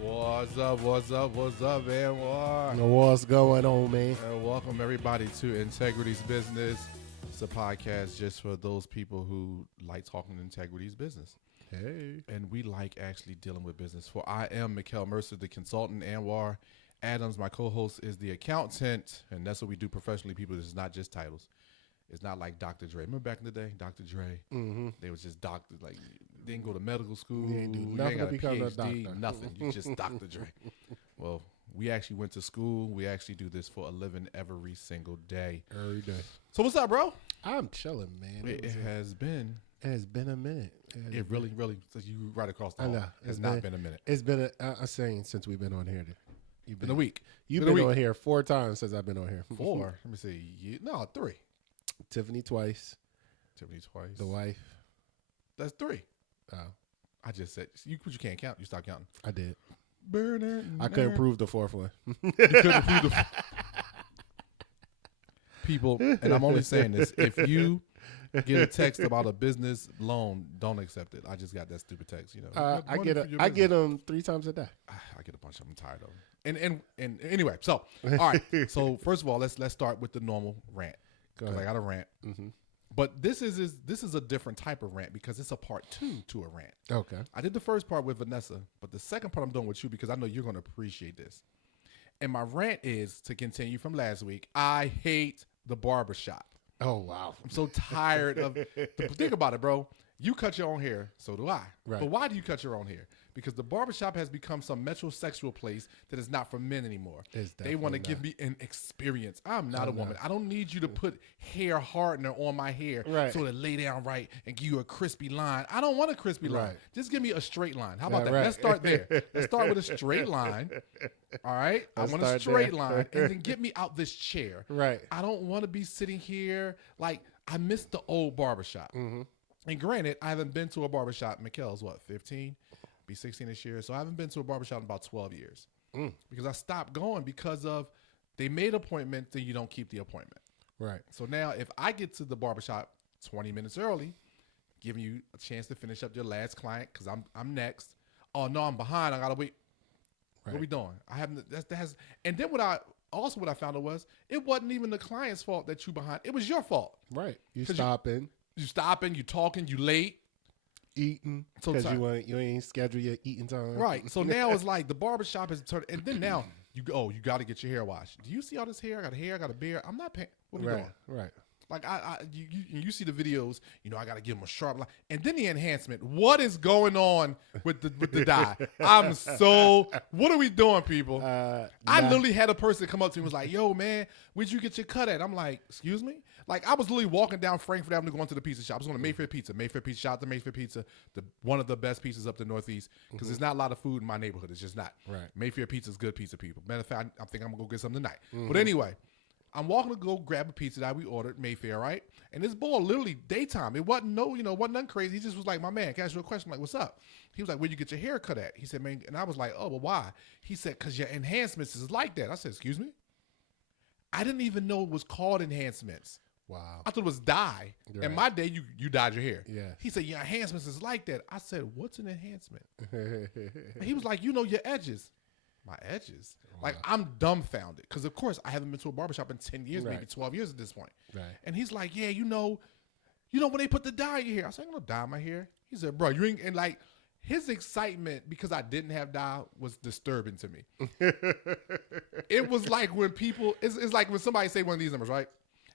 What's up, Anwar? What's going on, man? And welcome everybody to Integrity's Business. It's a podcast just for those people who like talking Integrity's business. Hey. And we like actually dealing with business. For I am Mickel Mercer, the consultant. Anwar Adams, my co-host, is the accountant. And that's what we do professionally, people. This is not just titles. It's not like Dr. Dre. Remember back in the day, Dr. Dre? Mm-hmm. They was just doctors. Like, they didn't go to medical school. You ain't do you nothing ain't got to become a PhD, doctor. nothing. You just Dr. Dre. Well, we actually went to school. We actually do this for a living every single day. Every day. So what's up, bro? I'm chilling, man. It has been. It has been a minute. It really, so you right across the I hall. know. It's not been a minute. It's been a saying since we've been on here. You've Been a week. You've Been a been week. on here 4 times since I've been on here. 4. Let me see. No, 3. Tiffany twice. Tiffany twice. The wife. That's 3. Oh, I just said you can't count. You stop counting. I did. Burn it. I couldn't prove the 4th one. You couldn't prove the people. And I'm only saying this: if you get a text about a business loan, don't accept it. I just got that stupid text. You know, I get them 3 times a day. I get a bunch of them. I'm tired of them. And anyway, so all right. So first of all, let's start with the normal rant because I got a rant. Mm-hmm. But this is a different type of rant because it's a part 2 to a rant. Okay. I did the first part with Vanessa, but the second part I'm doing with you because I know you're going to appreciate this. And my rant is to continue from last week. I hate the barbershop. Oh, wow. I'm so tired of think about it, bro. You cut your own hair, so do I. Right. But why do you cut your own hair? Because the barbershop has become some metrosexual place that is not for men anymore. They want to give me an experience. I'm not a woman. I don't need you to put hair hardener on my hair so to lay down right and give you a crispy line. I don't want a crispy line. Just give me a straight line. How about that? Right. Let's start there. Let's start with a straight line. All right? I want a straight line. And then get me out this chair. Right. I don't want to be sitting here. Like, I miss the old barbershop. Mm-hmm. And granted, I haven't been to a barbershop. Mickel's what, 15? Be 16 this year. So I haven't been to a barbershop in about 12 years. Because I stopped going because of they made appointment, then you don't keep the appointment. Right. So now if I get to the barbershop 20 minutes early, giving you a chance to finish up your last client because I'm next. Oh no, I'm behind. I gotta wait. Right. What are we doing? I haven't. And then what I found out was it wasn't even the client's fault that you behind. It was your fault. Right. You stopping. You stopping. You talking. You late. Eating because you ain't schedule your eating time. Right. So now it's like the barbershop has turned, and then now you got to get your hair washed. Do you see all this hair? I got a beard. I'm not paying. What are we doing? Right. Like you see the videos. You know, I got to give them a sharp line, and then the enhancement. What is going on with the dye? What are we doing, people? I literally had a person come up to me and was like, "Yo, man, where'd you get your cut at?" I'm like, "Excuse me." Like I was literally walking down Frankfurt Avenue going to the pizza shop. I was going to Mayfair Pizza. Shout out to Mayfair Pizza, one of the best pizzas up the Northeast because there's not a lot of food in my neighborhood. It's just not. Right. Mayfair Pizza is good pizza, people. Matter of fact, I think I'm gonna go get something tonight. But anyway, I'm walking to go grab a pizza that we ordered Mayfair, right? And this boy literally daytime. It wasn't wasn't nothing crazy. He just was like, "My man, can I ask you a question?" I'm like, "What's up?" He was like, "Where'd you get your hair cut at?" He said, "Man," and I was like, "Oh, well, why?" He said, "Cause your enhancements is like that." I said, "Excuse me?" I didn't even know it was called enhancements. Wow. I thought it was dye. Right. In my day, you dyed your hair. Yeah. He said, "Your enhancements is like that." I said, "What's an enhancement?" And he was like, "You know your edges." My edges? Wow. Like, I'm dumbfounded. Because, of course, I haven't been to a barbershop in 10 years, maybe 12 years at this point. Right. And he's like, "Yeah, you know when they put the dye in your hair." I said, "I'm going to dye my hair." He said, "Bro, you ain't," and like, his excitement because I didn't have dye was disturbing to me. It was like when people, it's like when somebody say one of these numbers, right?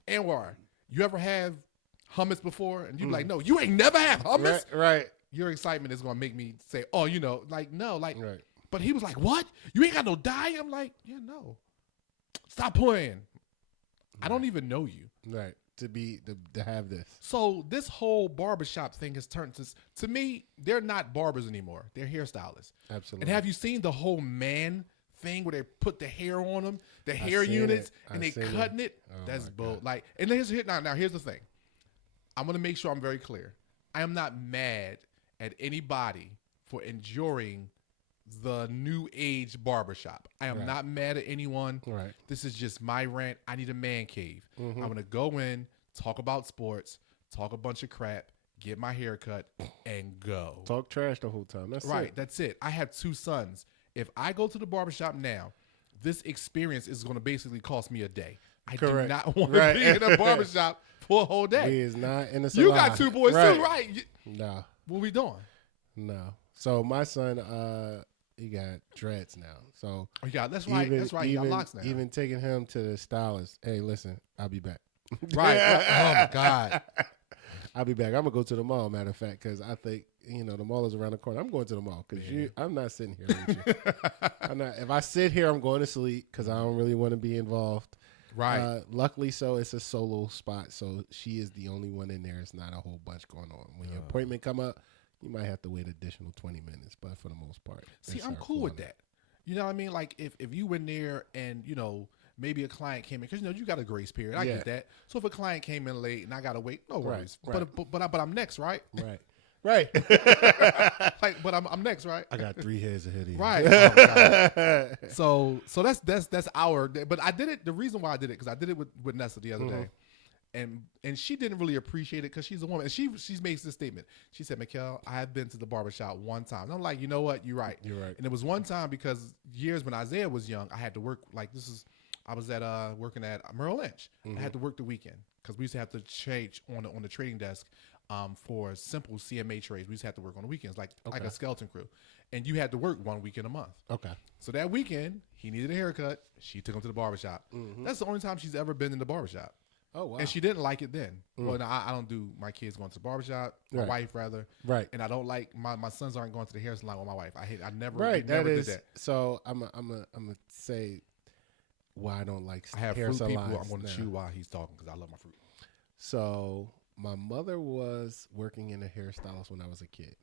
Anwar, you ever have hummus before? And you be like, "No, you ain't never had hummus." Right. Your excitement is going to make me say, "Oh, no." Right. But he was like, "What? You ain't got no dye?" I'm like, "Yeah, no. Stop playing. Right. I don't even know you." Right. To have this. So this whole barbershop thing has turned to me, they're not barbers anymore. They're hairstylists. Absolutely. And have you seen the whole man thing where they put the hair on them, the hair units, and they cutting it? Oh, that's bull. Like, and here's the thing. I'm gonna make sure I'm very clear. I am not mad at anybody for enjoying the new age barbershop. I am not mad at anyone. Right. This is just my rant. I need a man cave. I'm going to go in, talk about sports, talk a bunch of crap, get my hair cut, and go. Talk trash the whole time. That's right. it. That's it. I have 2 sons. if I go to the barbershop now, this experience is going to basically cost me a day. I Correct. do not want to be in a barbershop for a whole day. He is not in a salon. You got 2 boys too, right? No. What we doing? No. So my son, he got dreads now. So that's right. That's right. He got locks now. Even taking him to the stylist. Hey, listen, I'll be back. Right. Oh my God. I'll be back. I'm gonna go to the mall. Matter of fact, because I think the mall is around the corner. I'm going to the mall because I'm not sitting here with you. I'm not. If I sit here, I'm going to sleep because I don't really want to be involved. Right. Luckily, so it's a solo spot, so she is the only one in there. It's not a whole bunch going on. When your appointment come up, you might have to wait additional 20 minutes, but for the most part, see, I'm cool with that. You know what I mean? Like if you went there and maybe a client came in because you got a grace period. I get that. So if a client came in late and I gotta wait, no worries. Right. But I'm next, right? Right. Right. But I'm next, right? I got 3 heads ahead of you. Right. Oh, so that's our day. But I did it. The reason why I did it because I did it with Nessa the other day, and she didn't really appreciate it because she's a woman. And she's made this statement. She said, "Mickel, I have been to the barbershop one time." And I'm like, you know what? You're right. You're right. And it was one time because years when Isaiah was young, I had to work I was working at Merrill Lynch. I had to work the weekend because we used to have to change on the trading desk. For simple CMA trades, we used to have to work on the weekends, like a skeleton crew, and you had to work 1 weekend a month. Okay. So that weekend, he needed a haircut. She took him to the barbershop. That's the only time she's ever been in the barbershop. Oh wow! And she didn't like it then. Well, no, I don't do my kids going to the barbershop. My wife rather. Right. And I don't like my sons aren't going to the hair salon with my wife. I never. Right. Never did that. So I'm gonna say why I don't like I have hair fruit salons. People I'm going to chew while he's talking because I love my fruit. So. My mother was working in a hairstylist when I was a kid.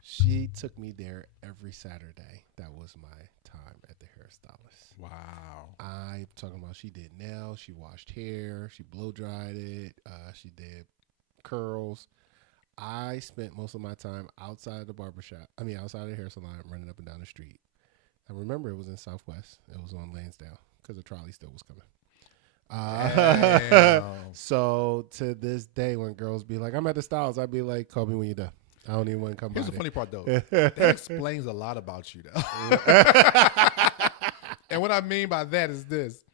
She took me there every Saturday. That was my time at the hairstylist. Wow. I'm talking about she did nails, she washed hair, she blow dried it, she did curls. I spent most of my time outside the outside of the hair salon, running up and down the street. I remember it was in Southwest. It was on Lansdowne because the trolley still was coming. So to this day, when girls be like, "I'm at the Styles," I'd be like, "Call me when you're done. I don't even want to come by." Here's the funny part, though. That explains a lot about you, though. And what I mean by that is this: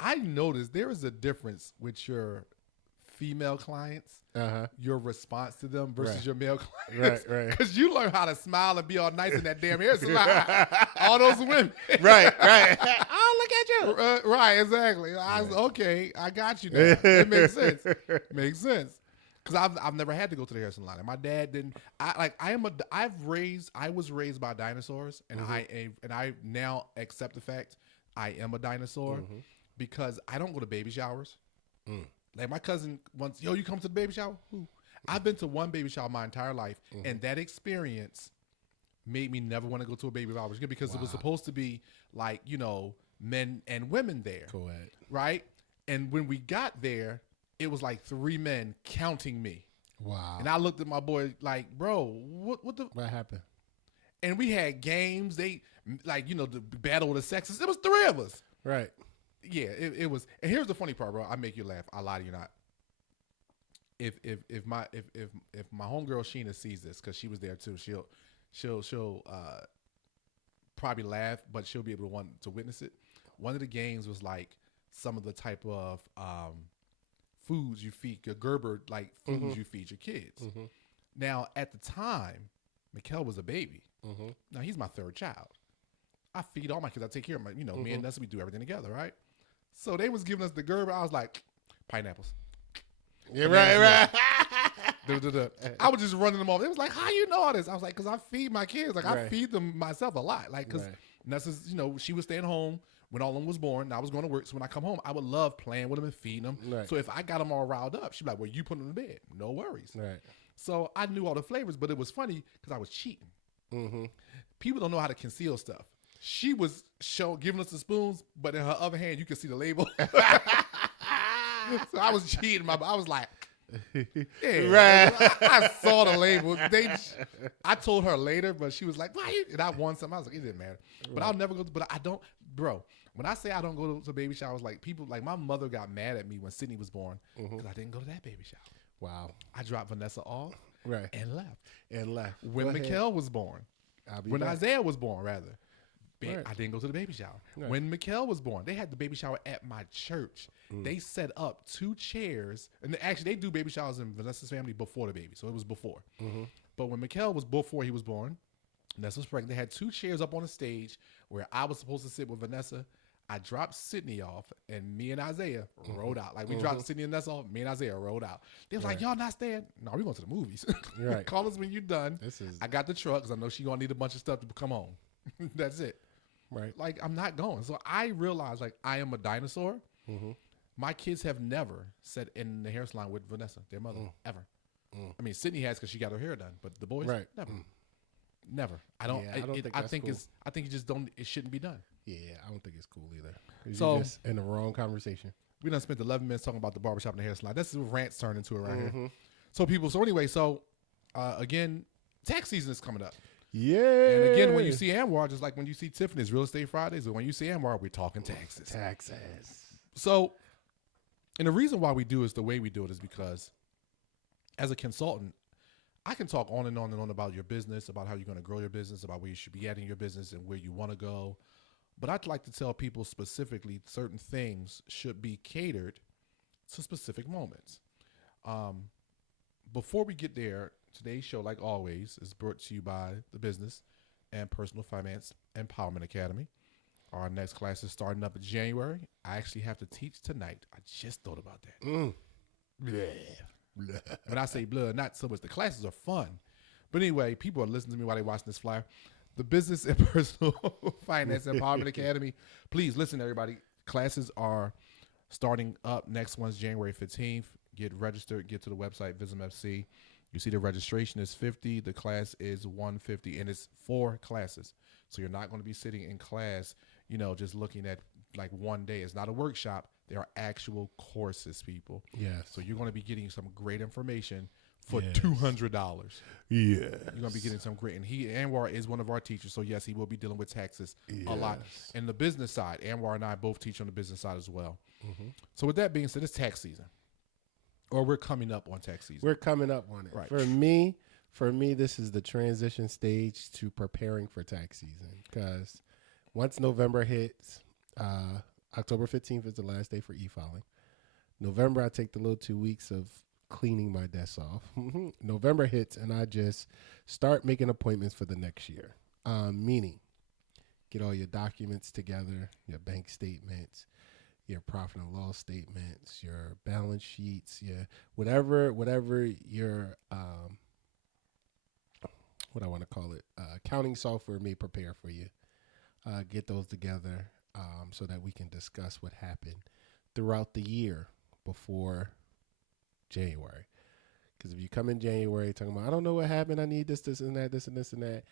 I noticed there is a difference with your female clients, your response to them versus your male clients. Right. Because you learn how to smile and be all nice in that damn hair salon. All those women. Right. Oh, look at you. Right, exactly. I was okay. I got you now. It makes sense. Makes sense. Because I've never had to go to the hair salon, and my dad didn't. I was raised by dinosaurs, and I now accept the fact I am a dinosaur because I don't go to baby showers. Like my cousin once, you come to the baby shower? I've been to one baby shower my entire life, and that experience made me never want to go to a baby shower because it was supposed to be like, men and women there. Correct. Right? And when we got there, it was like 3 men counting me. Wow. And I looked at my boy like, bro, what happened? And we had games. They the battle of the sexes. It was 3 of us. Right. Yeah, it was. And here's the funny part, bro. I make you laugh. I lie to you not. If my homegirl Sheena sees this, because she was there too, she'll probably laugh, but she'll be able to witness it. One of the games was like some of the type of foods you feed your Gerber, like foods you feed your kids. Now at the time, Mickel was a baby. Now he's my 3rd child. I feed all my kids. I take care of my, me and Nessa, we do everything together, right? So they was giving us the Gerber. I was like, pineapples. Yeah, right. I was just running them off. It was like, how you know all this? I was like, because I feed my kids. Like, I feed them myself a lot. Like, because Nessa's, she was staying home when all of them was born. And I was going to work. So when I come home, I would love playing with them and feeding them. Right. So if I got them all riled up, she'd be like, well, you put them in bed. No worries. Right. So I knew all the flavors, but it was funny because I was cheating. People don't know how to conceal stuff. She was giving us the spoons, but in her other hand, you could see the label. So I was cheating. I was like, yeah, right. I saw the label. I told her later, but she was like, why you? And I won something. I was like, it didn't matter. But I'll never go but I don't, bro. When I say I don't go to baby showers, like people, like my mother got mad at me when Sydney was born because I didn't go to that baby shower. Wow. I dropped Vanessa off and left. When Mickel was born, I'll be When back. Isaiah was born, rather. Right. I didn't go to the baby shower. Right. When Mickel was born, they had the baby shower at my church. They set up 2 chairs. And actually, they do baby showers in Vanessa's family before the baby. So it was before. But when Mickel was before he was born, Vanessa was pregnant, they had 2 chairs up on the stage where I was supposed to sit with Vanessa. I dropped Sydney off, and me and Isaiah rode out. Like, we dropped Sydney and Vanessa off, me and Isaiah rode out. They was like, y'all not staying? No, we going to the movies. Right. Call us when you're done. This is I got the truck because I know she going to need a bunch of stuff to come home. That's it. right. Like, I'm not going. So I realized, like, I am a dinosaur. My kids have never sat in the hair salon with Vanessa, their mother, ever. I mean, Sydney has because she got her hair done, but the boys, never. Never. I don't. Yeah, I don't think I that's think cool. it's. I think you just don't. It shouldn't be done. Yeah, I don't think it's cool either. 'Cause So- you're just in the wrong conversation. We done spent 11 minutes talking about the barbershop and the hair salon. That's what rants turn into around here. So people. So anyway. So again, tax season is coming up. Yeah. And again, when you see Anwar, just like when you see Tiffany's Real Estate Fridays, or when you see Anwar, we're talking taxes. taxes. So, and the reason why we do is the way we do it is because, as a consultant, I can talk on and on and on about your business, about how you're going to grow your business, about where you should be at in your business and where you want to go. But I'd like to tell people specifically certain things should be catered to specific moments. Before we get there, today's show, like always, is brought to you by the Business and Personal Finance Empowerment Academy. Our next class is starting up in January. I actually have to teach tonight. I just thought about that. When I say blood, not so much. The classes are fun. But anyway, people are listening to me while they're watching this flyer. The Business and Personal Finance Empowerment Academy. Please listen, everybody. Classes are starting up. Next one's January 15th. Get registered. Get to the website, VismFC. You see the registration is $50. The class is $150, and it's 4 classes. So you're not going to be sitting in class, just looking at like one day. It's not a workshop. There are actual courses, people. Yes. So you're going to be getting some great information for Yes. $200. Yeah. You're going to be getting some great. And Anwar is one of our teachers. So yes, he will be dealing with taxes a lot. Yes. And the business side, Anwar and I both teach on the business side as well. So with that being said, it's tax season. Or we're coming up on tax season. We're coming up on it. Right. For me, this is the transition stage to preparing for tax season. Because once November hits, October 15th is the last day for e-filing. November, I take the little 2 weeks of cleaning my desk off. November hits, and I just start making appointments for the next year. Meaning, get all your documents together, your bank statements, your profit and loss statements, your balance sheets, your whatever your what I want to call it, accounting software may prepare for you. Get those together so that we can discuss what happened throughout the year before January. Because if you come in January talking about, I don't know what happened, I need this, and that, this, and this, and that,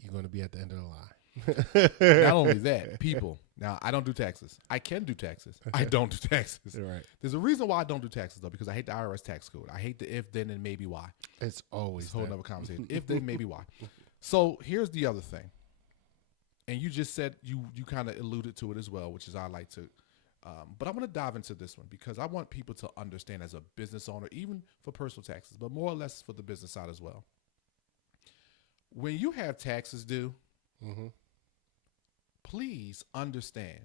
you're going to be at the end of the line. Not only that, people. Now, I don't do taxes. I can do taxes. I don't do taxes. Right. There's a reason why I don't do taxes, though, because I hate the IRS tax code. I hate the if, then, and maybe why. It's always It's a whole that. other conversation. If, then, maybe why. So here's the other thing. And you just said, you kind of alluded to it as well, which is I like to. But I want to dive into this one because I want people to understand as a business owner, even for personal taxes, but more or less for the business side as well. When you have taxes due, please understand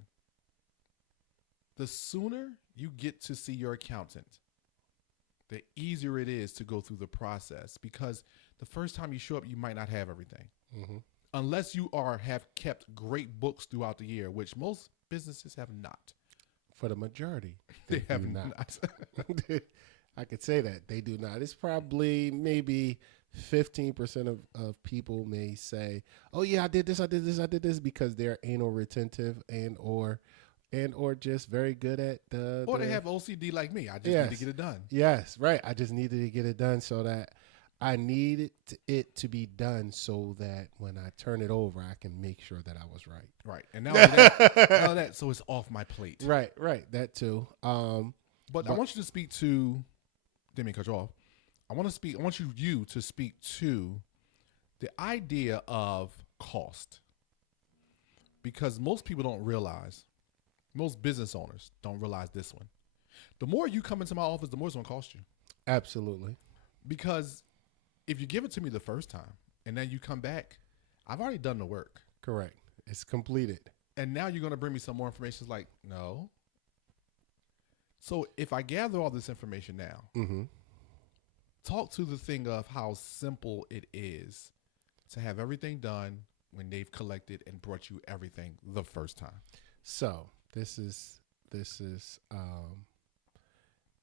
the sooner you get to see your accountant, the easier it is to go through the process because the first time you show up, you might not have everything. Unless you have kept great books throughout the year, which most businesses have not. For the majority, They have do not. I could say that they do not. It's probably maybe 15% of people may say, "Oh yeah, I did this," because they're anal retentive and or just very good at the. Or they have OCD like me. I just need to get it done. Yes, right. I just needed to get it done so that I needed it to be done so that when I turn it over, I can make sure that I was right. Right. And now that, so it's off my plate. Right. That too. But I want you to speak to, didn't mean to cut you off. I want you to speak to the idea of cost. Because most people don't realize, most business owners don't realize this one. The more you come into my office, the more it's going to cost you. Absolutely. Because if you give it to me the first time and then you come back, I've already done the work. Correct. It's completed. And now you're going to bring me some more information. It's like, no. So if I gather all this information now, Mm-hmm. talk to the thing of how simple it is to have everything done when they've collected and brought you everything the first time. So this is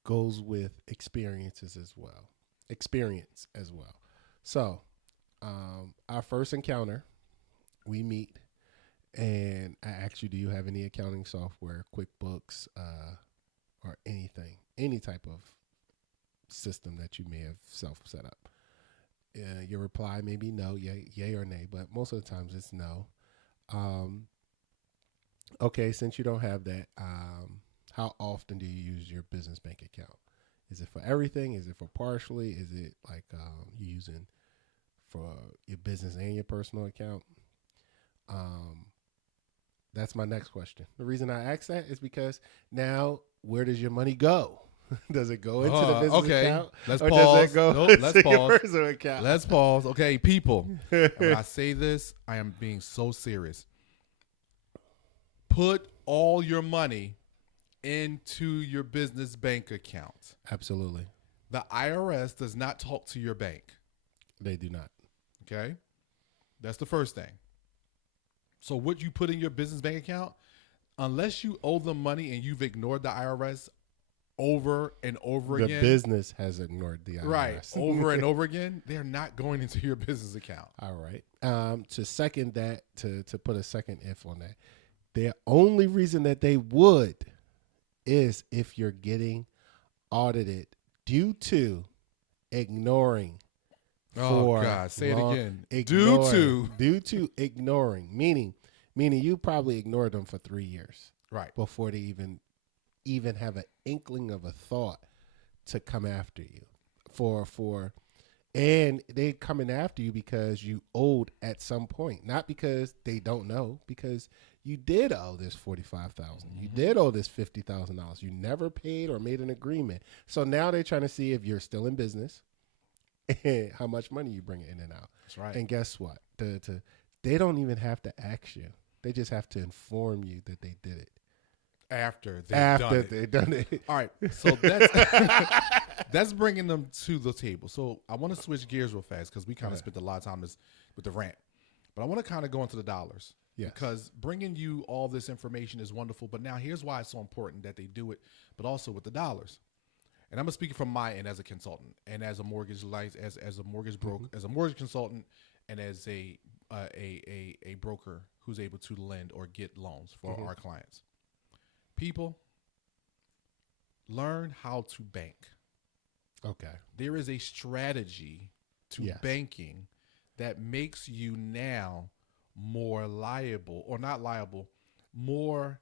goes with experiences as well. Experience as well. So our first encounter, we meet, and I ask you, do you have any accounting software, QuickBooks, or anything, any type of system that you may have self set up? Your reply may be no, yay or nay, but most of the times it's no. Okay, since you don't have that, how often do you use your business bank account? Is it for everything? Is it for partially? Is it like you using for your business and your personal account? That's my next question. The reason I ask that is because now, where does your money go? Does it go into the business account? Let's or pause. Does it go Nope, let's into your pause. personal account? Let's pause. Okay, people. And when I say this, I am being so serious. Put all your money into your business bank account. Absolutely. The IRS does not talk to your bank. They do not. Okay? That's the first thing. So what you put in your business bank account, unless you owe them money and you've ignored the IRS over and over again. The business has ignored the IRS. Right. Over and over again, they're not going into your business account. All right. To second that, to put a second if on that, the only reason that they would is if you're getting audited due to ignoring. Oh God! Say it again. Due to ignoring, meaning you probably ignored them for 3 years, right, before they even have an inkling of a thought to come after you and they coming after you because you owed at some point, not because they don't know, because you did owe this $45,000, you did owe this $50,000, you never paid or made an agreement. So now they're trying to see if you're still in business and how much money you bring in and out. That's right. And guess what? They don't even have to ask you; they just have to inform you that they did it. After they've done it. All right. So that's bringing them to the table. So I want to switch gears real fast because we kind of spent a lot of time with the rant. But I want to kind of go into the dollars. Yes. Because bringing you all this information is wonderful. But now here's why it's so important that they do it, but also with the dollars. And I'm going to speak from my end as a consultant and as a mortgage as a mortgage broker, as a mortgage consultant, and as a broker who's able to lend or get loans for our clients. People, learn how to bank. Okay. There is a strategy to banking that makes you now more liable, or not liable, more,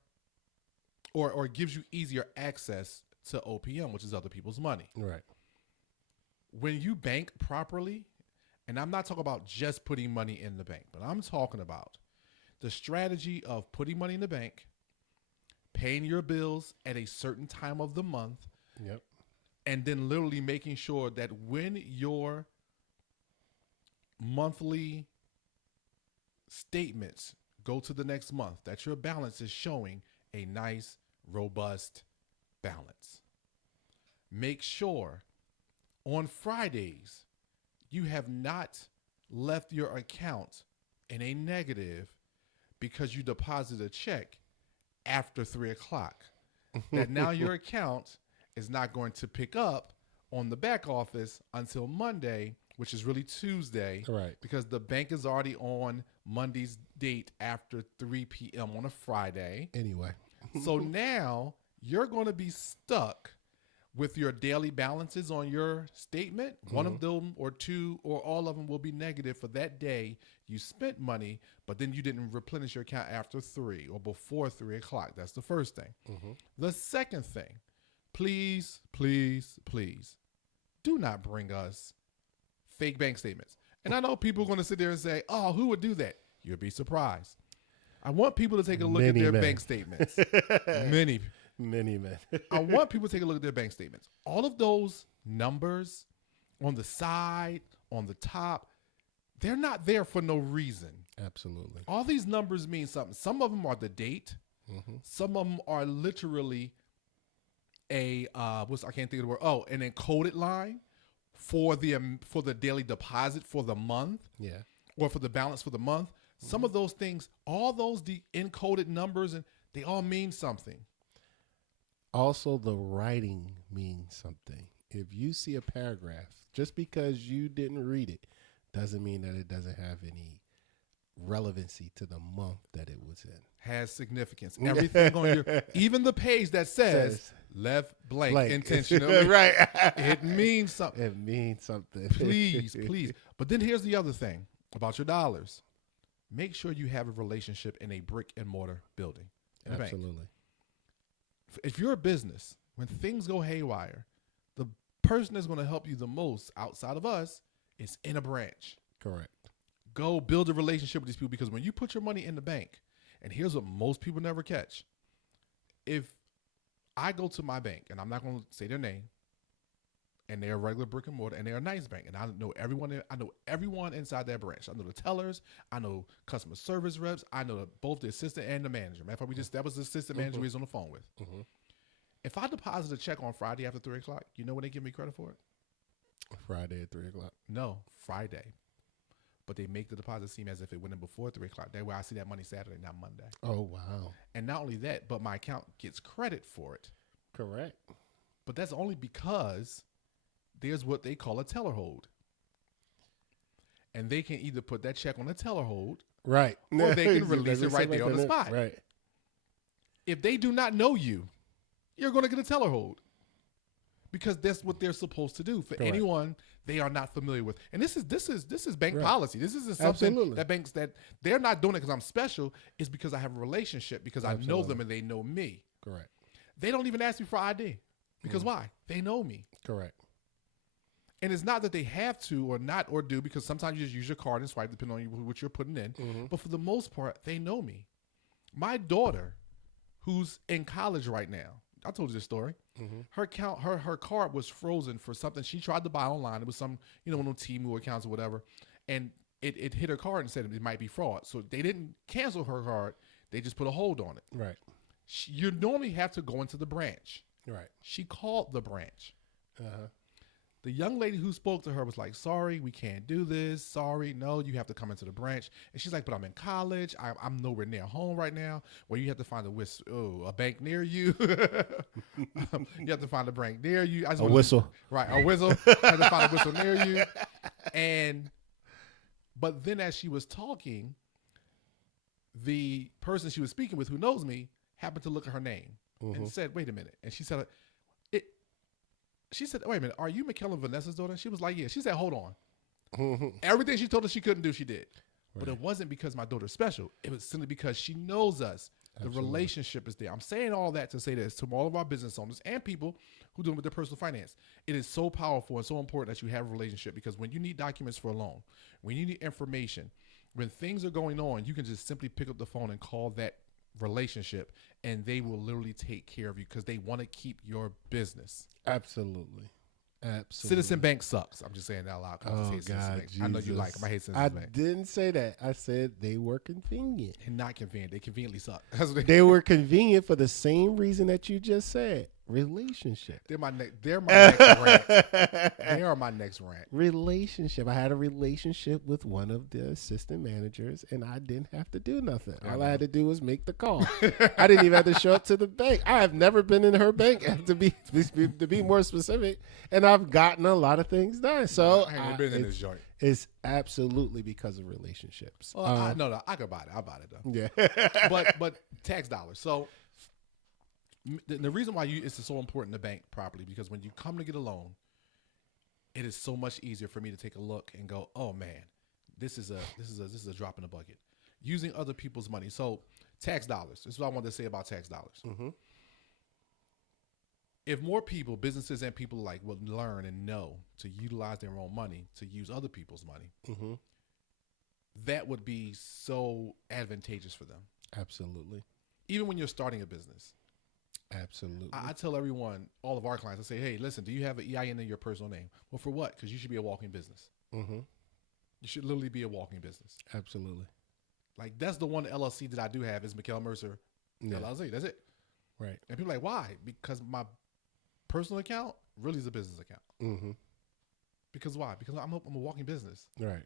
or gives you easier access to OPM, which is other people's money. Right. When you bank properly, and I'm not talking about just putting money in the bank, but I'm talking about the strategy of putting money in the bank, paying your bills at a certain time of the month, and then literally making sure that when your monthly statements go to the next month, that your balance is showing a nice, robust balance. Make sure on Fridays you have not left your account in a negative because you deposited a check after 3 o'clock. That now your account is not going to pick up on the back office until Monday, which is really Tuesday, right? Because the bank is already on Monday's date after 3 p.m. on a Friday. Anyway. So now you're going to be stuck with your daily balances on your statement. One of them or two or all of them will be negative for that day. You spent money, but then you didn't replenish your account after 3 or before 3 o'clock. That's the first thing. The second thing, please, please, please do not bring us fake bank statements. And I know people are going to sit there and say, oh, who would do that? You'll be surprised. I want people to take a look at their bank statements. Many men. I want people to take a look at their bank statements. All of those numbers on the side, on the top, they're not there for no reason. Absolutely. All these numbers mean something. Some of them are the date. Mm-hmm. Some of them are literally I can't think of the word. Oh, an encoded line for the daily deposit for the month. Yeah. Or for the balance for the month. Mm-hmm. Some of those things, all those encoded numbers, and they all mean something. Also, the writing means something. If you see a paragraph, just because you didn't read it, doesn't mean that it doesn't have any relevancy to the month that it was in. Has significance. Everything on your, even the page that says left blank intentionally. Right. It means something. It means something. Please. But then here's the other thing about your dollars. Make sure you have a relationship in a brick and mortar building. Absolutely. Bank. If you're a business, when things go haywire, the person that's going to help you the most outside of us is in a branch. Correct. Go build a relationship with these people, because when you put your money in the bank, and here's what most people never catch. If I go to my bank, and I'm not going to say their name, and they're a regular brick and mortar, and they're a nice bank, and I know everyone inside that branch. I know the tellers, I know customer service reps, I know both the assistant and the manager. Matter of fact, that was the assistant manager we was on the phone with. Mm-hmm. If I deposit a check on Friday after 3 o'clock, you know when they give me credit for it? Friday at 3 o'clock. No, Friday. But they make the deposit seem as if it went in before 3 o'clock. That way I see that money Saturday, not Monday. Oh, wow. And not only that, but my account gets credit for it. Correct. But that's only because there's what they call a teller hold. And they can either put that check on a teller hold, right, or they can release it right there on the spot. Right. If they do not know you, you're going to get a teller hold, because that's what they're supposed to do for Correct. Anyone they are not familiar with. And this is bank Right. policy. This isn't something Absolutely. that banks, that they're not doing it because I'm special. It's because I have a relationship, because Absolutely. I know them and they know me. Correct. They don't even ask me for ID, because why? They know me. Correct. And it's not that they have to or not or do, because sometimes you just use your card and swipe depending on what you're putting in. Mm-hmm. But for the most part, they know me. My daughter, who's in college right now, I told you this story. Mm-hmm. Her card was frozen for something she tried to buy online. It was some, one of those Temu accounts or whatever. And it hit her card and said it might be fraud. So they didn't cancel her card. They just put a hold on it. Right. You normally have to go into the branch. Right. She called the branch. Uh-huh. The young lady who spoke to her was like, sorry, we can't do this. Sorry, no, you have to come into the branch. And she's like, but I'm in college. I'm nowhere near home right now. Well, you have to find a bank near you. You have to find a bank near you. A whistle. Right, a whistle. You have to find a whistle near you. But then as she was talking, the person she was speaking with, who knows me, happened to look at her name and said, wait a minute. And she said, wait a minute, are you Mickel and Vanessa's daughter? She was like, yeah. She said, hold on. Everything she told us she couldn't do, she did. Right. But it wasn't because my daughter's special. It was simply because she knows us. Absolutely. The relationship is there. I'm saying all that to say this to all of our business owners and people who do it with their personal finance. It is so powerful and so important that you have a relationship, because when you need documents for a loan, when you need information, when things are going on, you can just simply pick up the phone and call that relationship, and they will literally take care of you, because they want to keep your business. Absolutely. Citizen Bank sucks. I'm just saying that out loud. Oh, God, I know you like them. I hate Citizen Bank. I didn't say that. I said they were convenient. And not convenient. They conveniently suck. They were convenient for the same reason that you just said. Relationship. They're my next rant. They are my next rant. Relationship. I had a relationship with one of the assistant managers, and I didn't have to do nothing. All I had to do was make the call. I didn't even have to show up to the bank. I have never been in her bank, to be more specific, and I've gotten a lot of things done. So I haven't been in this joint. It's absolutely because of relationships. Well, I could buy it. I bought it though. Yeah. but tax dollars. So the reason why it's so important to bank properly, because when you come to get a loan, it is so much easier for me to take a look and go, oh man, this is a drop in the bucket. Using other people's money. So tax dollars. This is what I wanted to say about tax dollars. Mm-hmm. If more people, businesses and people alike, will learn and know to utilize their own money to use other people's money, that would be so advantageous for them. Absolutely. Even when you're starting a business. Absolutely. I tell everyone, all of our clients, I say, hey, listen, do you have an EIN in your personal name? Well, for what? Because you should be a walking business. You should literally be a walking business. Absolutely. Like that's the one LLC that I do have is Mickel Mercer LLC. That's it. Right. And people are like, why? Because my personal account really is a business account. Mm-hmm. Because why? Because I'm a walking business. Right.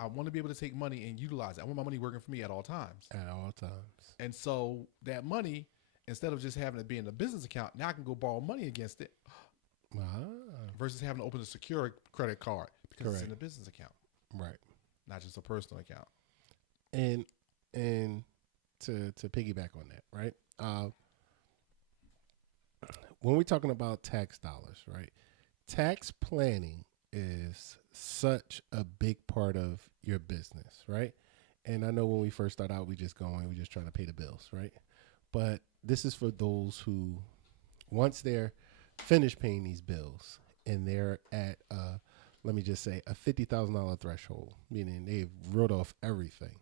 I want to be able to take money and utilize it. I want my money working for me at all times. At all times. And so that money, instead of just having it be in a business account, now I can go borrow money against it versus having to open a secure credit card because it's in a business account. Right. Not just a personal account. And to piggyback on that, right? When we're talking about tax dollars, right? Tax planning is such a big part of your business, right? And I know when we first start out, we just trying to pay the bills, right? But this is for those who, once they're finished paying these bills and they're at, let me just say, a $50,000 threshold, meaning they've wrote off everything.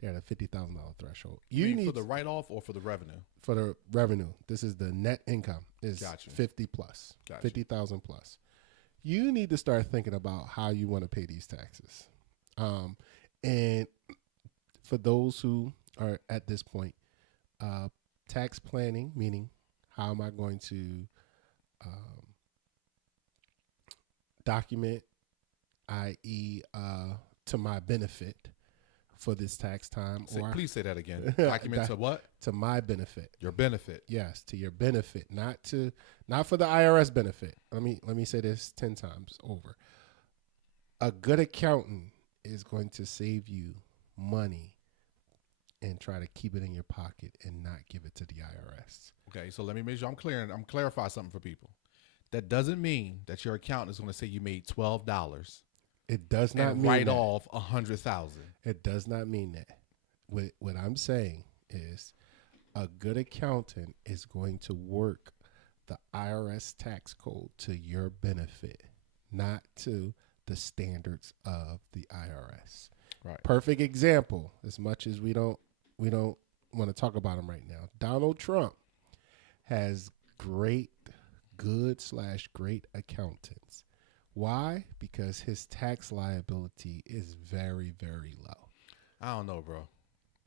They're at a $50,000 threshold. You need for the write-off or for the revenue? For the revenue. This is the net income is 50 plus, 50,000 plus. You need to start thinking about how you want to pay these taxes. And for those who are at this point, tax planning, meaning how am I going to document, i.e. To my benefit for this tax time. Please say that again. Document to what? To my benefit. Your benefit. Yes, to your benefit, not for the IRS benefit. Let me say this 10 times over. A good accountant is going to save you money and try to keep it in your pocket and not give it to the IRS. Okay, so let me make sure I'm clarify something for people. That doesn't mean that your accountant is going to say you made $12. It does not and mean write that. off 100,000. It does not mean that. What I'm saying is a good accountant is going to work the IRS tax code to your benefit, not to the standards of the IRS. Right. Perfect example, as much as we don't want to talk about him right now. Donald Trump has great accountants. Why? Because his tax liability is very, very low. I don't know, bro.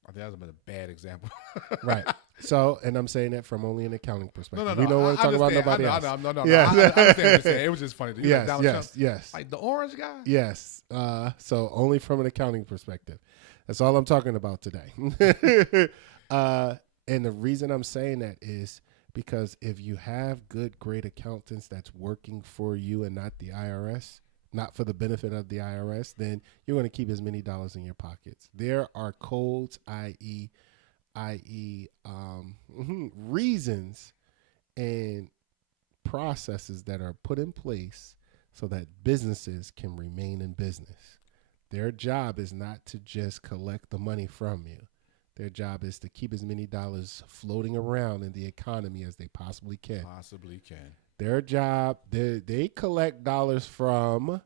I think that's been a bad example. Right. So, and I'm saying that from only an accounting perspective. No. We don't want to talk about nobody else. No. Yes. I understand what you're saying. It was just funny. Yes. Like the orange guy? Yes. So only from an accounting perspective. That's all I'm talking about today. And the reason I'm saying that is because if you have great accountants that's working for you and not the IRS, not for the benefit of the IRS, then you're going to keep as many dollars in your pockets. There are codes, i.e., reasons and processes that are put in place so that businesses can remain in business. Their job is not to just collect the money from you. Their job is to keep as many dollars floating around in the economy as they possibly can. Their job, they collect dollars from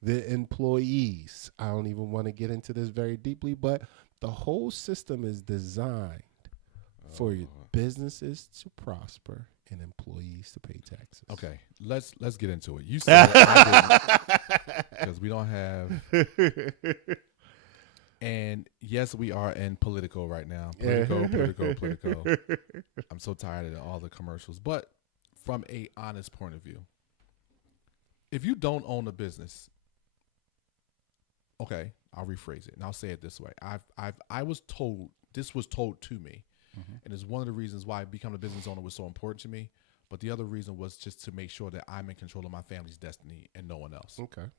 the employees. I don't even want to get into this very deeply, but the whole system is designed for businesses to prosper and employees to pay taxes. Okay, let's get into it. You said because we don't have. And yes, we are in political right now. Political. I'm so tired of all the commercials. But from a honest point of view, if you don't own a business, okay, I'll rephrase it and I'll say it this way. This was told to me, and it's one of the reasons why becoming a business owner was so important to me. But the other reason was just to make sure that I'm in control of my family's destiny and no one else. Okay.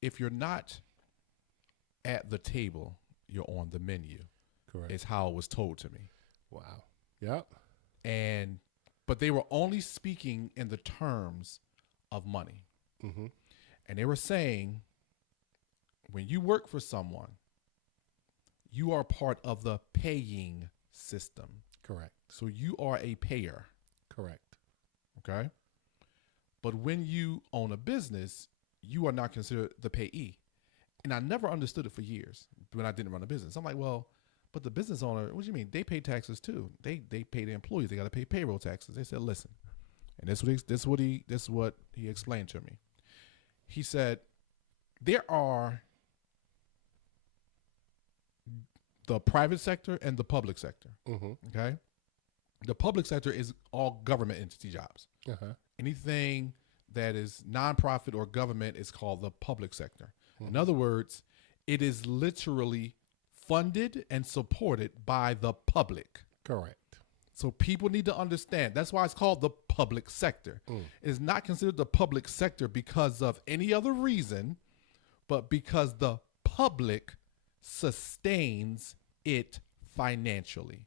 If you're not at the table, you're on the menu. Correct. Is how it was told to me. Wow. Yep. But they were only speaking in the terms of money. Mm-hmm. And they were saying, when you work for someone, you are part of the paying system. Correct. So you are a payer. Correct. Okay? But when you own a business, you are not considered the payee. And I never understood it for years when I didn't run a business. I'm like, well, but the business owner, what do you mean? They pay taxes too. They pay the employees. They got to pay payroll taxes. They said, listen, and this is what he explained to me. He said there are the private sector and the public sector. Okay, the public sector is all government entity jobs. Anything that is nonprofit or government is called the public sector. In other words, it is literally funded and supported by the public. Correct. So people need to understand. That's why it's called the public sector. It is not considered the public sector because of any other reason, but because the public sustains it financially.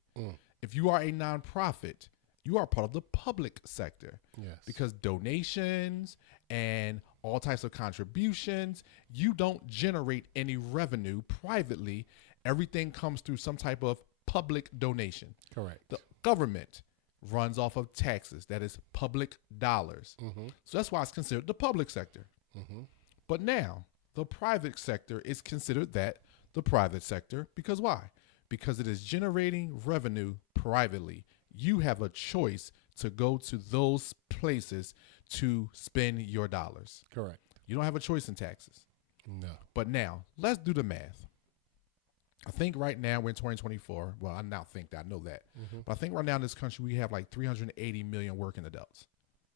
If you are a nonprofit, you are part of the public sector. Yes. Because donations and all types of contributions, you don't generate any revenue privately. Everything comes through some type of public donation. Correct. The government runs off of taxes. That is public dollars. So that's why it's considered the public sector. But now the private sector is considered the private sector because why? Because it is generating revenue privately. You have a choice to go to those places to spend your dollars. Correct. You don't have a choice in taxes. No. But now let's do the math. I think right now we're in 2024. Well, I now think that I know that. But I think right now in this country we have like 380 million working adults.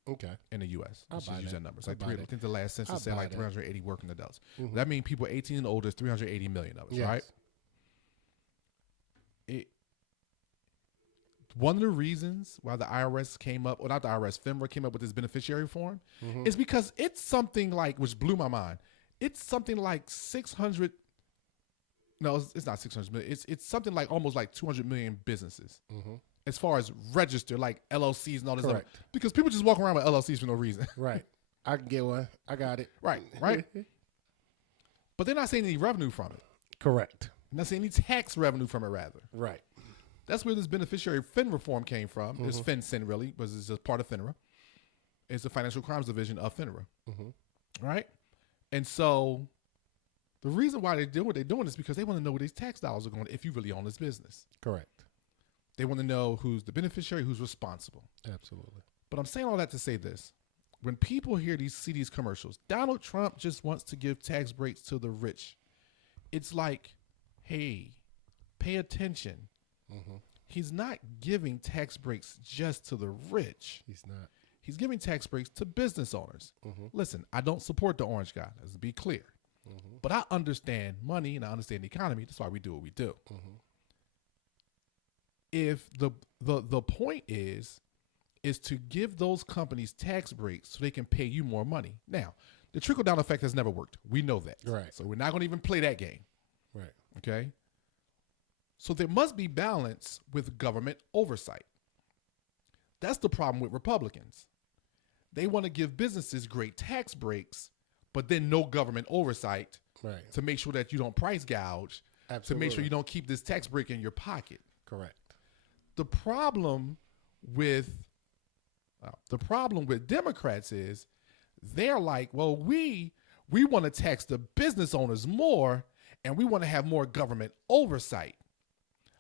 Okay. In the U.S. Let's just use that number. It's like I think the last census said like 380 working adults. That means people 18 and older is 380 million of us, right? One of the reasons why the IRS came up, or not the IRS, FINRA came up with this beneficiary form is because it's something like, which blew my mind, it's something like 600, no, it's not 600 million, it's something like almost like 200 million businesses as far as registered, like LLCs and all this stuff. Because people just walk around with LLCs for no reason. Right. I can get one. I got it. Right. But they're not saying any revenue from it. Correct. They're not saying any tax revenue from it, rather. Right. That's where this beneficiary FINRA form came from. It's FinCEN really, but it's just part of FINRA. It's the Financial Crimes Division of FINRA. Right? And so the reason why they do what they're doing is because they want to know where these tax dollars are going if you really own this business. Correct. They want to know who's the beneficiary, who's responsible. Absolutely. But I'm saying all that to say this. When people see these commercials, Donald Trump just wants to give tax breaks to the rich. It's like, hey, pay attention. He's not giving tax breaks just to the rich. He's not. He's giving tax breaks to business owners. Listen, I don't support the orange guy. Let's be clear. But I understand money and I understand the economy. That's why we do what we do. If the point is to give those companies tax breaks so they can pay you more money. Now, the trickle-down effect has never worked. We know that. Right. So we're not going to even play that game. Right. Okay? So there must be balance with government oversight. That's the problem with Republicans. They want to give businesses great tax breaks, but then no government oversight to make sure that you don't price gouge, to make sure you don't keep this tax break in your pocket. Correct. The problem with Democrats is they're like, well, we want to tax the business owners more, and we want to have more government oversight.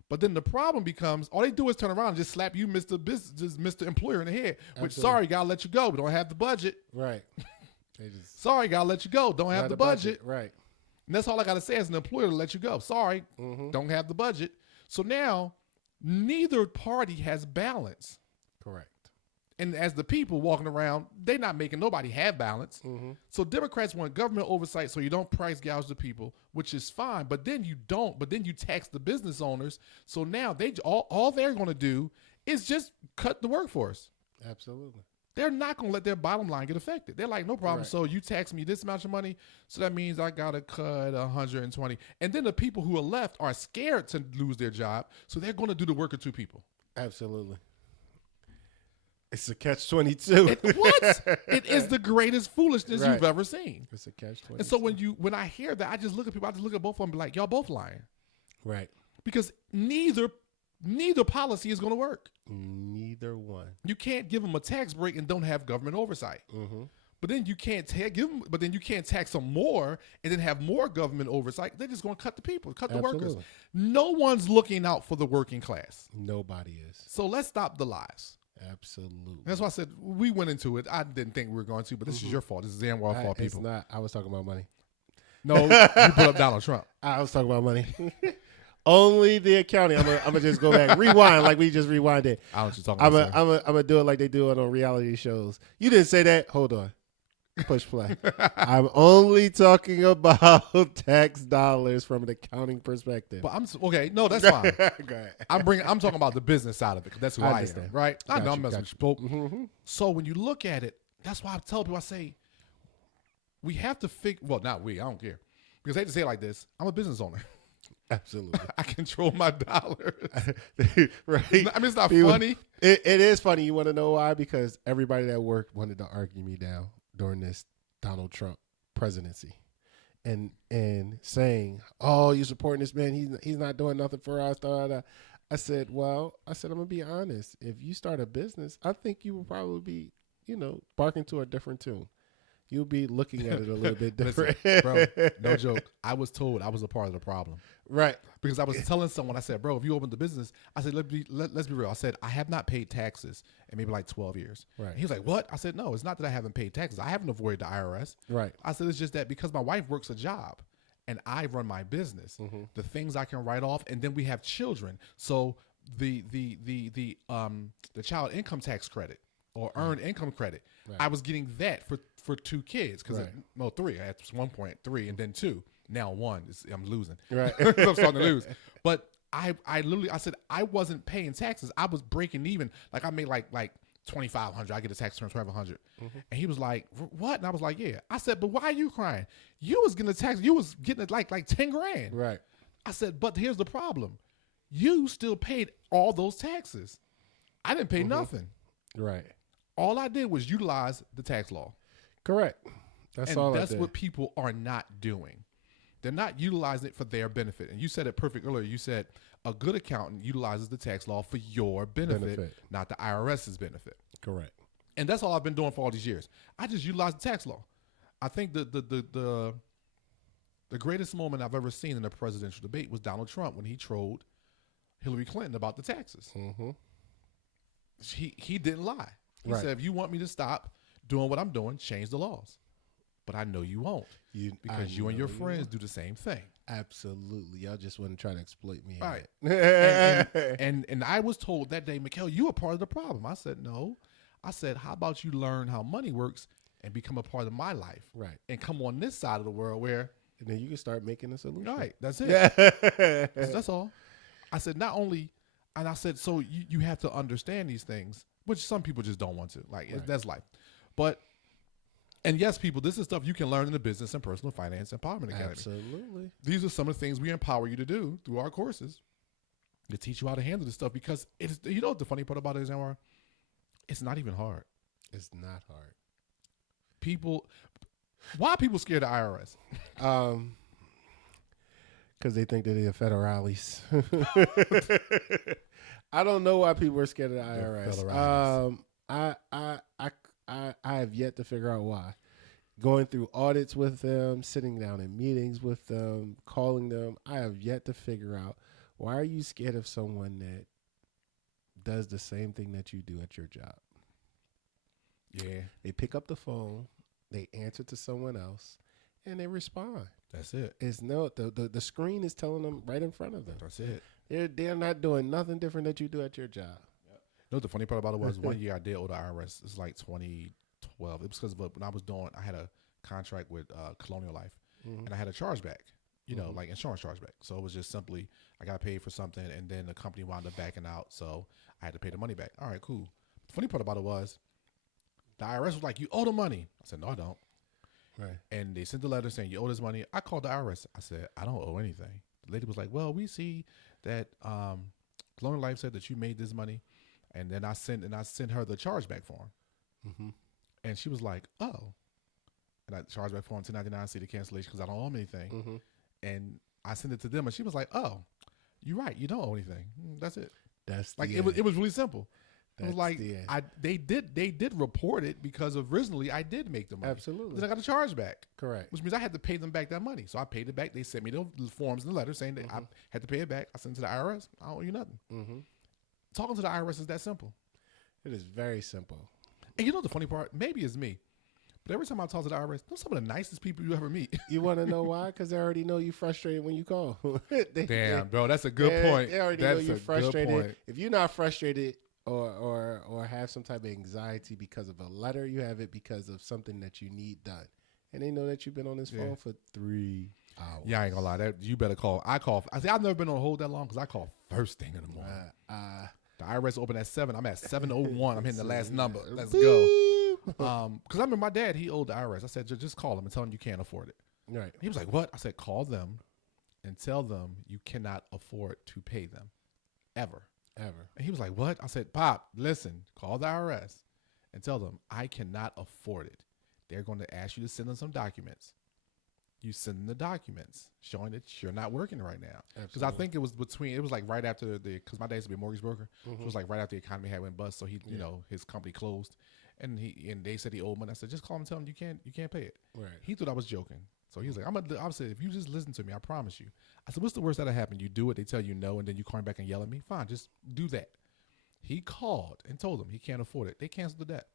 But then the problem becomes, all they do is turn around and just slap you, Mr. Employer, in the head. Which, sorry, gotta let you go. We don't have the budget. Right. Sorry, gotta let you go. Don't have the budget. Right. And that's all I gotta say as an employer to let you go. Sorry, don't have the budget. So now, neither party has balance. Correct. And as the people walking around, they're not making nobody have balance. So Democrats want government oversight so you don't price gouge the people, which is fine. But then you don't. But then you tax the business owners. So now all they're going to do is just cut the workforce. Absolutely. They're not going to let their bottom line get affected. They're like, no problem. Right. So you tax me this amount of money, so that means I got to cut 120. And then the people who are left are scared to lose their job, so they're going to do the work of two people. Absolutely. It's a catch-22. What? It is the greatest foolishness you've ever seen. It's a catch-22. And so when I hear that, I just look at people. I just look at both of them and be like, y'all both lying. Right. Because neither policy is going to work. Neither one. You can't give them a tax break and don't have government oversight. But then you can't give them. But then you can't tax them more and then have more government oversight. They're just going to cut the people, cut the workers. No one's looking out for the working class. Nobody is. So let's stop the lies. Absolutely. That's why I said we went into it. I didn't think we were going to, but this is your fault. This is Anwar's fault, It's people. not. I was talking about money. No, you put up Donald Trump. I was talking about money. Only the accounting. I'm gonna just go back, rewind like we just rewinded. I don't know what you're talking about. I'm gonna do it like they do it on reality shows. You didn't say that. Hold on. Push play. I'm only talking about tax dollars from an accounting perspective. But I'm okay. No, that's fine. Go ahead. I'm talking about the business side of it because that's who I am, right? I know I'm messing with you, Mm-hmm. So when you look at it, that's why I tell people, I say we have to figure. Well, not we. I don't care because they hate to say it like this. I'm a business owner. Absolutely. I control my dollars. Right. I mean, it's not funny. It is funny. You want to know why? Because everybody that worked wanted to argue me down during this Donald Trump presidency, and saying, "Oh, you're supporting this man. He's not doing nothing for us." I said, I'm gonna be honest. If you start a business, I think you will probably be, barking to a different tune. You'll be looking at it a little bit different. Listen, bro, no joke. I was told I was a part of the problem. Right. Because I was telling someone, I said, bro, if you open the business, I said, let's be real. I said, I have not paid taxes in maybe like 12 years. Right. And he was like, what? I said, no, it's not that I haven't paid taxes. I haven't avoided the IRS. Right. I said, it's just that because my wife works a job and I run my business, the things I can write off, and then we have children. So the child income tax credit or earned income credit, I was getting that for 2 kids because no 3. I had 1.3 and then 2. Now 1. I'm losing. Right. I'm starting to lose. But I said I wasn't paying taxes. I was breaking even. Like I made like $2,500. I get a tax return $2,500. And he was like, "What?" And I was like, "Yeah." I said, "But why are you crying? You was getting a tax. You was getting it like 10 grand." Right. I said, "But here's the problem. You still paid all those taxes. I didn't pay nothing. Right. All I did was utilize the tax law." Correct. That's all. That's what people are not doing. They're not utilizing it for their benefit. And you said it perfect earlier. You said a good accountant utilizes the tax law for your benefit. Not the IRS's benefit. Correct. And that's all I've been doing for all these years. I just utilize the tax law. I think the greatest moment I've ever seen in a presidential debate was Donald Trump when he trolled Hillary Clinton about the taxes. He didn't lie. He said, if you want me to stop doing what I'm doing, change the laws. But I know you won't. Because you and your friends do the same thing. Absolutely. Y'all just want to try to exploit me. Right. and I was told that day, Mickel, you are part of the problem. I said, no. I said, how about you learn how money works and become a part of my life? Right. And come on this side of the world where. And then you can start making a solution. Right. That's it. That's all. I said, not only, and I said, so you have to understand these things, which some people just don't want to. That's life. But. And yes, people, this is stuff you can learn in the Business and Personal Finance Empowerment Academy. Absolutely. These are some of the things we empower you to do through our courses to teach you how to handle this stuff because it's, you know what the funny part about it is, Anwar? It's not even hard. It's not hard. Why are people scared of IRS? Because they think that they're federales. I don't know why people are scared of the IRS. I have yet to figure out why. Going through audits with them, sitting down in meetings with them, calling them, I have yet to figure out why are you scared of someone that does the same thing that you do at your job? Yeah. They pick up the phone, they answer to someone else, and they respond. That's it. It's the screen is telling them right in front of them. That's it. They're not doing nothing different that you do at your job. You know what the funny part about it was? One year I did owe the IRS. It's like 2012. It was because when I had a contract with Colonial Life, and I had a chargeback, like insurance chargeback. So it was just simply I got paid for something, and then the company wound up backing out, so I had to pay the money back. All right, cool. The funny part about it was the IRS was like, "You owe the money." I said, "No, I don't." Right. And they sent the letter saying, "You owe this money." I called the IRS. I said, "I don't owe anything." The lady was like, "Well, we see that Colonial Life said that you made this money." And then I sent her the chargeback form, and she was like, "Oh," and I chargeback form 1099, see the cancellation because I don't owe them anything, and I sent it to them, and she was like, "Oh, you're right, you don't owe anything. That's it." That's like the it was really simple. It was like the they did report it because originally I did make the money. Absolutely. But then I got a chargeback. Correct. Which means I had to pay them back that money. So I paid it back. They sent me the forms and the letter saying that I had to pay it back. I sent it to the IRS. I don't owe you nothing. Talking to the IRS is that simple. It is very simple. And you know the funny part? Maybe it's me. But every time I talk to the IRS, they're some of the nicest people you ever meet. You want to know why? Because they already know you frustrated when you call. Damn, bro, that's a good point. They already That's know you're a frustrated. good point. If you're not frustrated or have some type of anxiety because of a letter, you have it because of something that you need done. And they know that you've been on this phone for 3 hours. Yeah, I ain't gonna lie. That you better call. I call. I say I've never been on hold that long because I call first thing in the morning. The IRS open at 7. I'm at 7:01. I'm hitting the last number. Let's go. Because I remember my dad. He owed the IRS. I said, just call them and tell them you can't afford it. Right. He was like, what? I said, call them and tell them you cannot afford to pay them, ever. And he was like, what? I said, Pop, listen. Call the IRS and tell them I cannot afford it. They're going to ask you to send them some documents. You send them the documents showing that you're not working right now. Because I think it was like right after because my dad used to be a mortgage broker. So it was like right after the economy had went bust. So he, his company closed and they said he owed money. I said, just call him and tell him you can't pay it. Right. He thought I was joking. So he was like, I said, if you just listen to me, I promise you. I said, what's the worst that'll happen? You do it. They tell you no. And then you call him back and yell at me. Fine. Just do that. He called and told them he can't afford it. They canceled the debt.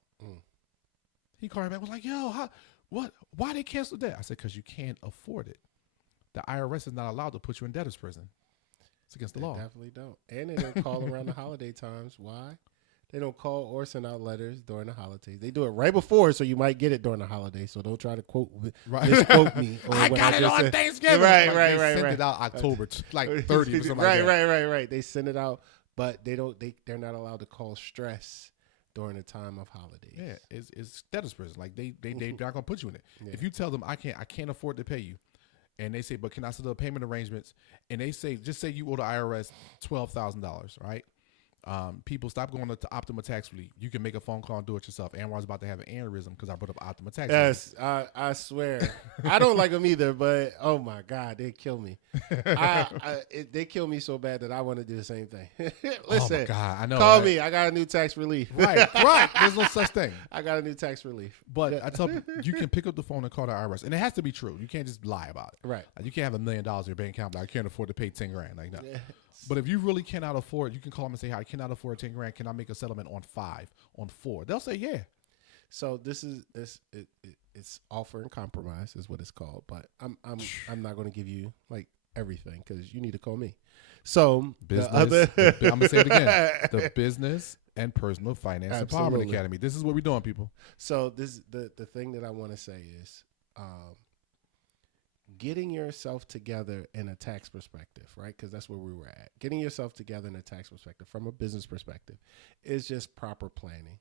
He called me back and was like, yo, what? Why they canceled that? I said, because you can't afford it. The IRS is not allowed to put you in debtor's prison. It's against the law. Definitely don't. And they don't call around the holiday times. Why? They don't call or send out letters during the holidays. They do it right before, so you might get it during the holidays. So don't try to misquote me. I got it on Thanksgiving. Right. They sent it out October 30th or something like that. Right. They send it out, but they're not allowed to cause stress during the time of holidays. Yeah, it's debtor's prison. Like they're not gonna put you in it. Yeah. If you tell them I can't afford to pay you, and they say, but can I set up payment arrangements? And they say, just say you owe the IRS $12,000, right? People stop going to Optima Tax Relief. You can make a phone call and do it yourself. Anwar's about to have an aneurysm because I brought up Optima Tax Relief. Yes, I swear. I don't like them either, but oh my God, they kill me. They kill me so bad that I want to do the same thing. Listen, oh my God, I know. Call me. I got a new tax relief. Right. There's no such thing. I got a new tax relief. But I tell people, you can pick up the phone and call the IRS, and it has to be true. You can't just lie about it. Right. Like, you can't have $1 million in your bank account, but I can't afford to pay $10,000. Like, no. But if you really cannot afford, you can call them and say, "Hi, I cannot afford $10,000. Can I make a settlement on 5, on 4?" They'll say, "Yeah." So it's offer and compromise is what it's called. But I'm not going to give you like everything because you need to call me. So business. I'm gonna say it again: the Business and Personal Finance Empowerment Academy. This is what we're doing, people. So the thing that I want to say is. Getting yourself together in a tax perspective, right? Because that's where we were at. Getting yourself together in a tax perspective, from a business perspective, is just proper planning.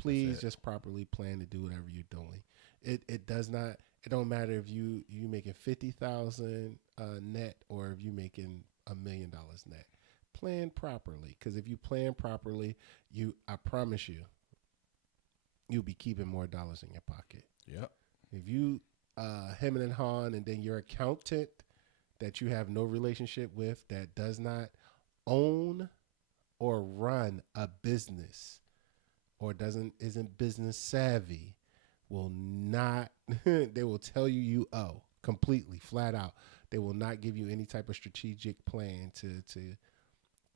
Please just properly plan to do whatever you're doing. It does not. It don't matter if you making 50,000 net or if you making $1 million net. Plan properly, because if you plan properly, I promise you, you'll be keeping more dollars in your pocket. Yep. If you him and Han, and then your accountant that you have no relationship with, that does not own or run a business or isn't business savvy, will not. They will tell you owe completely, flat out. They will not give you any type of strategic plan to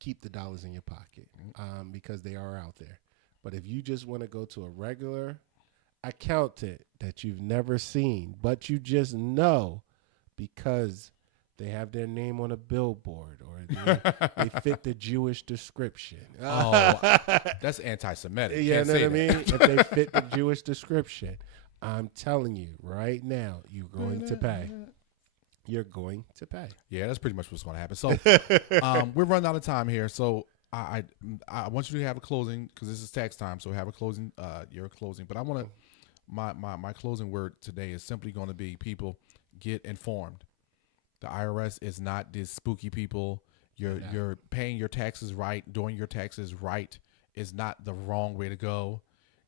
keep the dollars in your pocket because they are out there. But if you just want to go to a regular accountant that you've never seen, but you just know because they have their name on a billboard or they fit the Jewish description. Oh, that's anti-Semitic. You know what I mean? If they fit the Jewish description, I'm telling you right now, you're going to pay. You're going to pay. Yeah, that's pretty much what's going to happen. So we're running out of time here. So I want you to have a closing because this is tax time. So have a closing, your closing. But I want to. My closing word today is simply going to be, people, get informed. The IRS is not these spooky people. You're paying your taxes right, doing your taxes right is not the wrong way to go.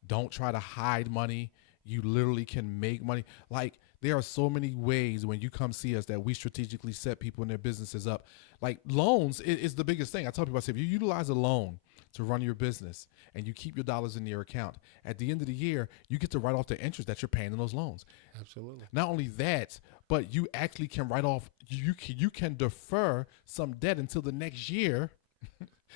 Don't try to hide money. You literally can make money. Like, there are so many ways when you come see us that we strategically set people and their businesses up. Like, loans is the biggest thing. I tell people, I say, if you utilize a loan to run your business and you keep your dollars in your account, at the end of the year, you get to write off the interest that you're paying in those loans. Absolutely. Not only that, but you actually can write off, you can defer some debt until the next year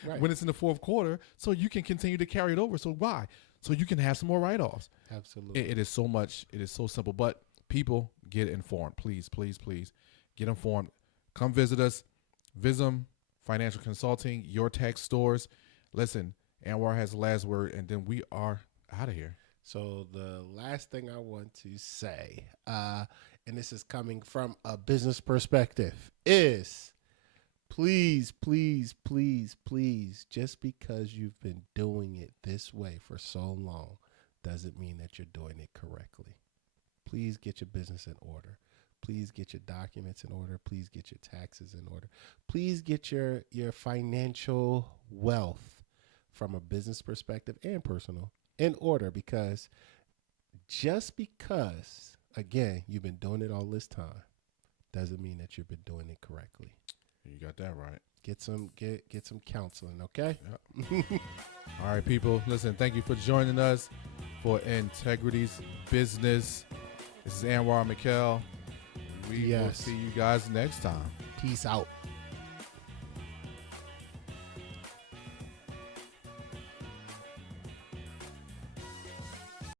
Right. when it's in the fourth quarter, so you can continue to carry it over. So why? So you can have some more write-offs. Absolutely. It is so much. It is so simple. But people, get informed. Please, please, please get informed. Come visit us. Vism Financial Consulting, your tax stores. Listen, Anwar has the last word, and then we are out of here. So the last thing I want to say, and this is coming from a business perspective, is please, please, please, please, just because you've been doing it this way for so long doesn't mean that you're doing it correctly. Please get your business in order. Please get your documents in order. Please get your taxes in order. Please get your financial wealth from a business perspective and personal in order, because just because, again, you've been doing it all this time doesn't mean that you've been doing it correctly. You got that right. Get some counseling, okay? Yep. All right, people. Listen, thank you for joining us for Integrity's Business. This is Anwar Mickel. We will see you guys next time. Peace out.